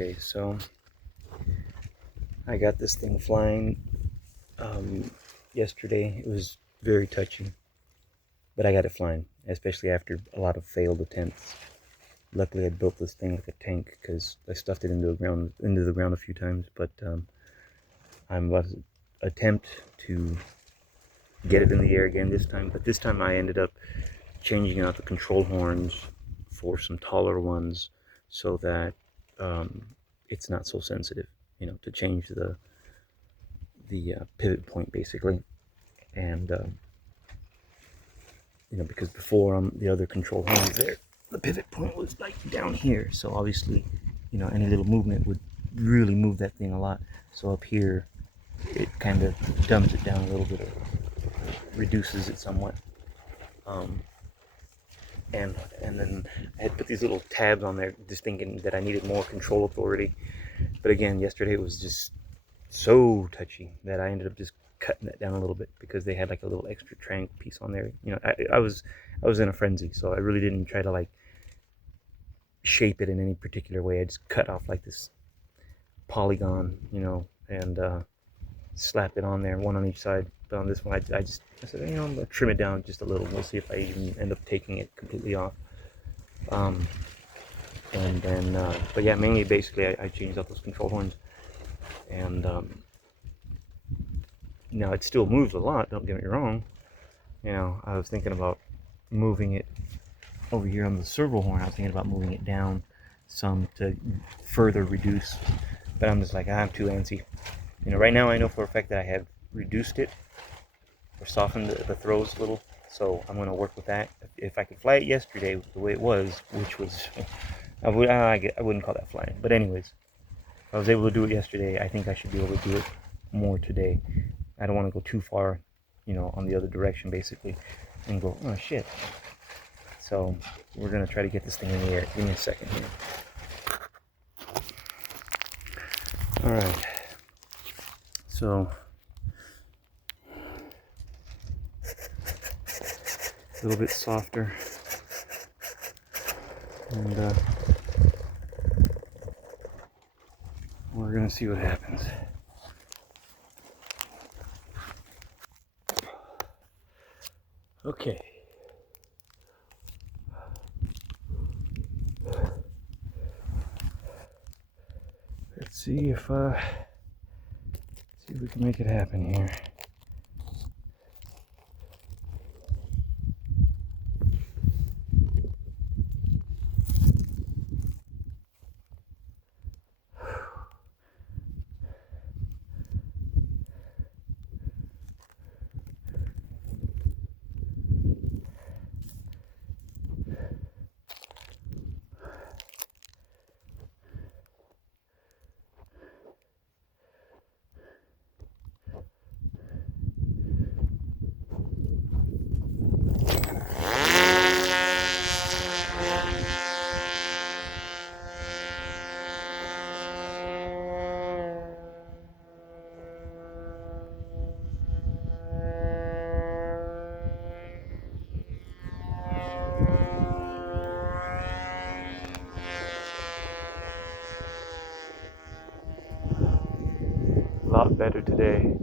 Okay, so I got this thing flying yesterday. It was very touchy, but I got it flying, especially after a lot of failed attempts. Luckily, I built this thing like a tank because I stuffed it into the ground a few times. But I'm about to attempt to get it in the air again this time. But this time, I ended up changing out the control horns for some taller ones, so that um, it's not so sensitive. To change the pivot point basically, and because before the other control horns there, the pivot point was like down here, so obviously any little movement would really move that thing a lot. So up here it kind of dumbs it down a little bit, or reduces it somewhat. um, and then I had put these little tabs on there, just thinking that I needed more control authority. But again, yesterday it was just so touchy that I ended up just cutting it down a little bit, because they had like a little extra trank piece on there. I was in a frenzy, so I really didn't try to like shape it in any particular way. I just cut off like this polygon, and slap it on there, one on each side. But on this one, I said, I'm gonna trim it down just a little. We'll see if I even end up taking it completely off. Um, and then, but yeah, mainly basically I changed out those control horns, and now it still moves a lot. Don't get me wrong. I was thinking about moving it over here on the servo horn. I was thinking about moving it down some to further reduce, but I'm just like, I'm too antsy. Right now I know for a fact that I have reduced it or softened the throws a little, so I'm gonna work with that. If I could fly it yesterday the way it was, which was, I wouldn't call that flying, but anyways, if I was able to do it yesterday, I think I should be able to do it more today. I don't want to go too far, on the other direction basically, and go, oh shit. So we're gonna try to get this thing in the air. Give me a second here. All right. So a little bit softer, and we're gonna see what happens. Okay. Let's see if we can make it happen here. A lot better today.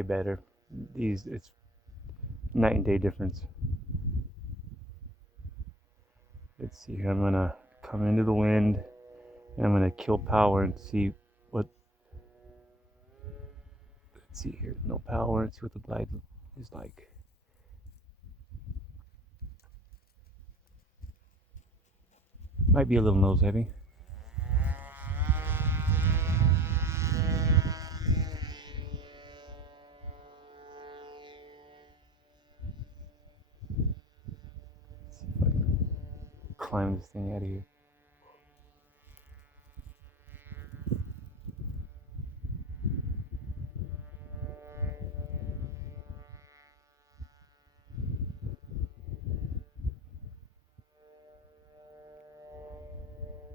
way better. These, it's night and day difference. Let's see here. I'm gonna come into the wind and I'm gonna kill power and see what. Let's see here. No power and see what the glide is like. Might be a little nose heavy. Let's see if I can climb this thing out of here.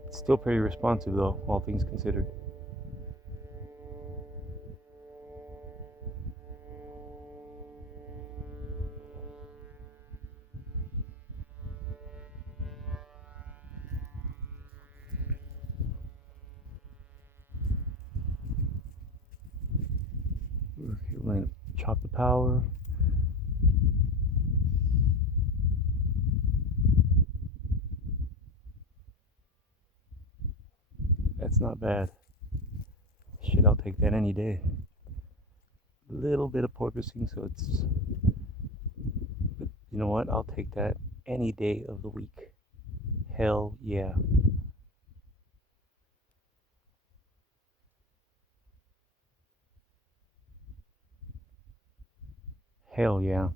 It's still pretty responsive though, all things considered. Okay, we're gonna chop the power. That's not bad. Shit, I'll take that any day. Little bit of porpoising, so it's. But you know what? I'll take that any day of the week. Hell yeah. Hell yeah.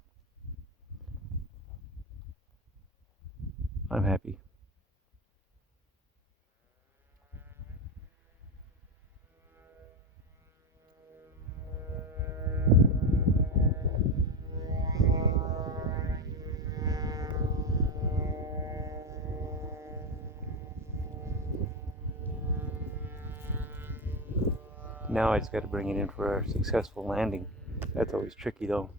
I'm happy. Now I just got to bring it in for a successful landing. That's always tricky though.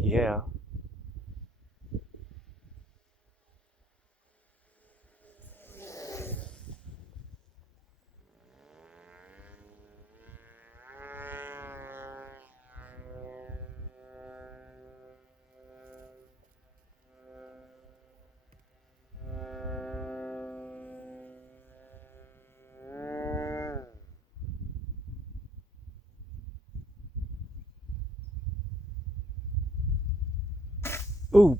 Yeah. Ooh.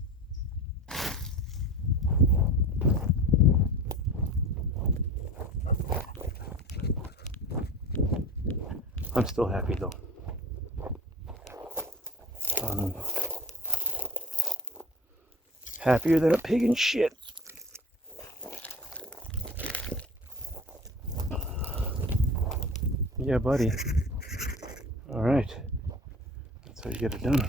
I'm still happy though. Happier than a pig in shit. Yeah, buddy. Alright. That's how you get it done.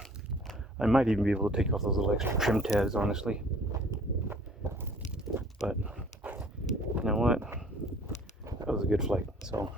I might even be able to take off those little extra trim tabs, honestly. But, you know what? That was a good flight, so.